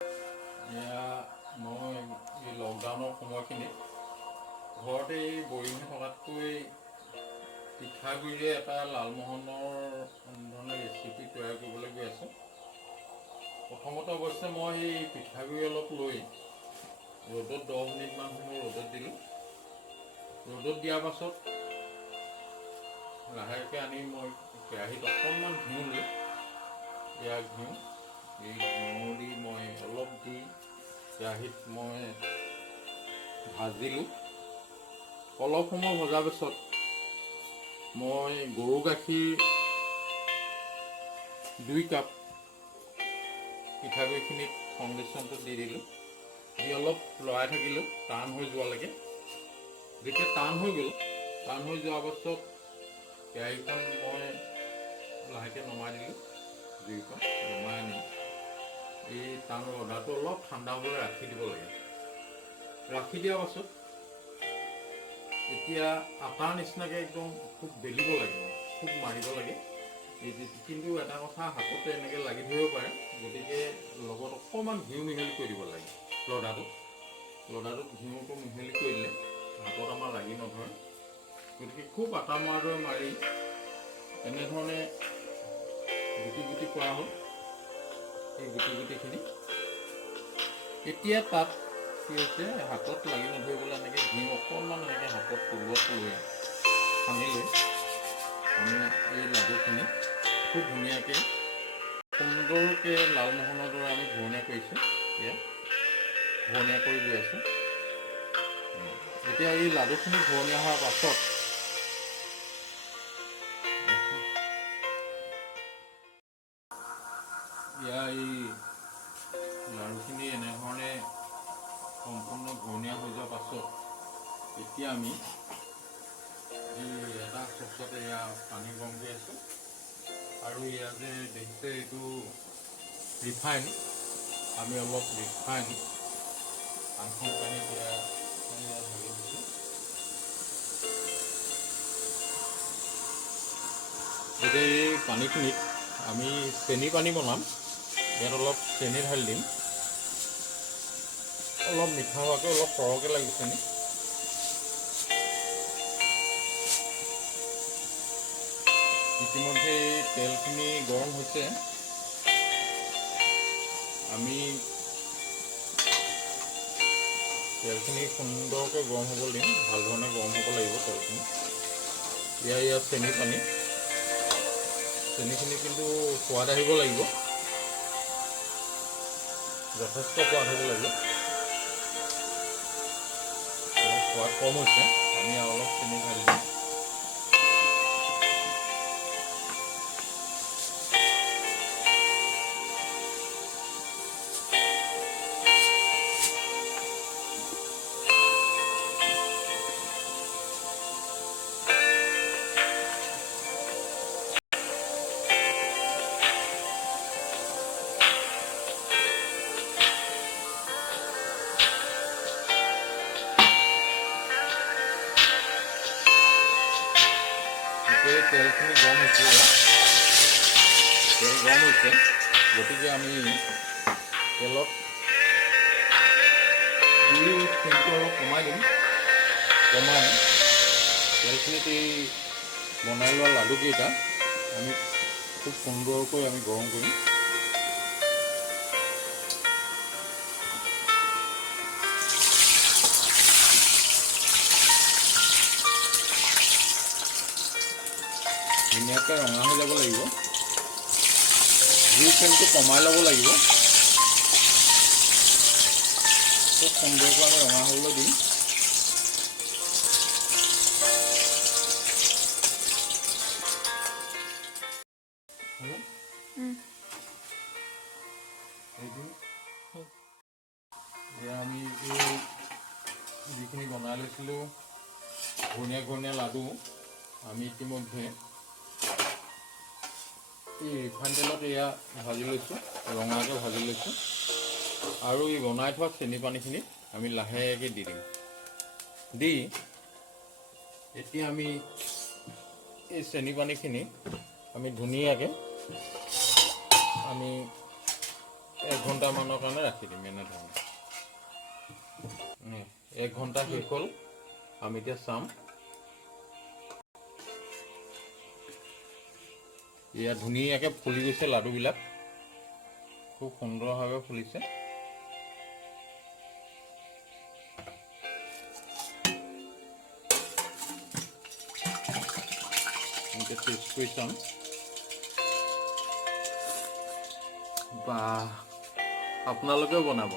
এয়া মই এই লকডাউনৰ সময়খিনিত ঘৰতে এই বৰিং হৈ থকাতকৈ পিঠাগুড়িৰে এটা লালমোহনৰ ধৰণে ৰেচিপি তৈয়াৰ কৰিবলৈ গৈ আছোঁ। প্ৰথমতে অৱশ্যে মই এই পিঠাগুড়ি অলপ লৈ ৰ'দত 10 মিনিটমান সময় ৰ'দত দিলোঁ। ৰ'দত দিয়াৰ পাছত লাহেকৈ আনি মই কেৰাহীত অকণমান ঘিউ লৈ এই ঘিউ দি মই অলপ দি কেৰাহীত মই ভাজিলোঁ। অলপ সময় ভজাৰ পিছত মই গৰু গাখীৰ 2 কাপ পিঠাগুড়িখিনিত সংমিশ্ৰণটো দি দিলোঁ। দি অলপ লৰাই থাকিলোঁ টান হৈ যোৱালৈকে। যেতিয়া টান হৈ গ'ল, টান হৈ যোৱাৰ পাছত কেৰাহীখন মই লাহেকৈ নমাই দিলোঁ। জুইখন নমাই আনি এই টান ৰন্ধাটো অলপ ঠাণ্ডা হ'বলৈ ৰাখি দিব লাগে। ৰাখি দিয়াৰ পাছত এতিয়া আটাৰ নিচিনাকৈ একদম খুব বেলিব লাগিব, খুব মাৰিব লাগে। কিন্তু এটা কথা, হাততে এনেকৈ লাগি ধৰিব পাৰে, গতিকে লগত অকণমান ঘিউ মিহলি কৰি দিব লাগে। লদাটোত ঘিউটো মিহলি কৰি দিলে হাতত আমাৰ লাগি নধৰে। গতিকে খুব আটা মৰাৰ দৰে মাৰি এনেধৰণে গুটি গুটি কৰা হ'ল। এই গুটিখিনি এতিয়া তাত কি হৈছে, হাতত লাগি নধৰিবলৈ এনেকৈ ঘিউ অকণমান এনেকৈ হাতত তলুৱাত লৈ সানি লৈ আমি এই লাডুখিনি খুব ধুনীয়াকৈ সুন্দৰকৈ লালমোহনৰ দৰে আমি ঘূৰণীয়া কৰিছোঁ। এতিয়া ঘূৰণীয়া কৰি গৈ আছোঁ। এতিয়া এই লাডুখিনি ঘূৰণীয়া হোৱাৰ পাছত এই লাড়ুখিনি এনেধৰণে সম্পূৰ্ণ ঘূৰণীয়া হৈ যোৱাৰ পাছত এতিয়া আমি এই এটা চচত এয়া পানী গৰম কৰি আছোঁ। আৰু এয়া যে দেখিছে, এইটো ৰিফাইন। আমি অলপ ৰিফাইন পানীখন পানী ঢালি দিছোঁ। এতিয়া এই পানীখিনিত আমি চেনি পানী বনাম। ইয়াত অলপ চেনি ঢালি দিম। অলপ মিঠা হোৱাকৈ অলপ সৰহকৈ লাগিব চেনি। ইতিমধ্যে তেলখিনি গৰম হৈছে। আমি তেলখিনি সুন্দৰকৈ গৰম হ'ব দিম। ভাল ধৰণে গৰম হ'ব লাগিব তেলখিনি। ইয়াত চেনি পানী, চেনিখিনি কিন্তু সোৱাদ আহিব লাগিব, যথেষ্ট সোৱাদ হ'ব লাগিব। সোৱাদ কম হৈছে, আমি অলপ চেনি ঢালি দিম। তেলখিনি গৰম হৈছে, তেল গৰম হৈছে। গতিকে আমি তেলত জুইৰ ফ্লেমটো অলপ কমাই দিম। কমাই তেলখিনিত এই বনাই লোৱা লাডুকেইটা আমি খুব সুন্দৰকৈ আমি গৰম কৰিম। ধুনীয়াকৈ ৰঙা হৈ যাব লাগিব। জুইৰ ফ্লেমটো কমাই ল'ব লাগিব। খুব সুন্দৰকৈ আমি ৰঙা হ'বলৈ দিম। এতিয়া আমি এই যিখিনি বনাই লৈছিলোঁ ঘূৰণীয়া ঘূৰণীয়া লাডু, আমি ইতিমধ্যে এই ৰিফাইন তেলত এয়া ভাজি লৈছোঁ, ৰঙাকৈ ভাজি লৈছোঁ। আৰু এই বনাই থোৱা চেনি পানীখিনি আমি লাহেকৈ দি দিম। দি এতিয়া আমি এই চেনি পানীখিনি আমি ধুনীয়াকৈ আমি 1 ঘণ্টামানৰ কাৰণে ৰাখি দিম এনেধৰণে। 1 ঘণ্টা শেষ হ'ল, আমি এতিয়া চাম। এয়া ধুনীয়াকৈ ফুলি গৈছে লাডুবিলাক, খুব সুন্দৰভাৱে ফুলিছে। এতিয়া টেষ্ট কৰি চাম। বা আপোনালোকেও বনাব।